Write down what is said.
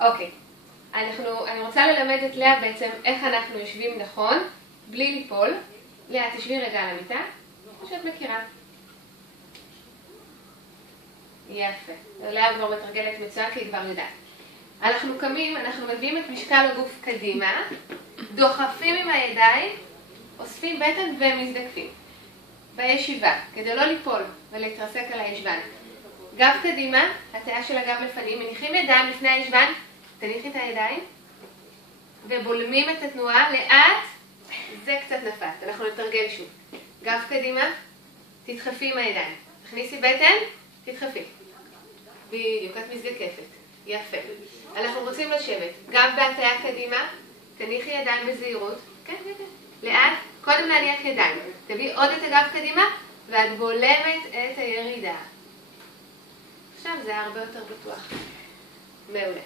אוקיי. אני רוצה ללמד את לאה בעצם איך אנחנו יושבים נכון, בלי ליפול. לאה, תשבי רגע על המיטה, כמו שאת מכירה. יפה. לאה כבר מתרגלת מצוין כי היא כבר יודעת. אנחנו קמים, אנחנו מביאים את משקל הגוף קדימה, דוחפים עם הידיים, אוספים בטן ומזדקפים. בישיבה, כדי לא ליפול ולהתרסק על הישבן. גב קדימה, הטיה של הגב לפנים, מניחים ידיים לפני הישבן, תניחי את הידיים, ובולמים את התנועה לאט, זה קצת נפת, אנחנו נתרגל שוב. גב קדימה, תדחפי עם הידיים. תכניסי בטן, תדחפי. בדיוק, את מזדקפת. יפה. אנחנו רוצים לשבת. גב בהטיה קדימה, תניחי ידיים בזהירות. כן, כן, כן. לאט, קודם להניח ידיים. תביאי עוד את הגב קדימה, ואת בולמת את הירידה. עכשיו זה הרבה יותר בטוח. מעולה.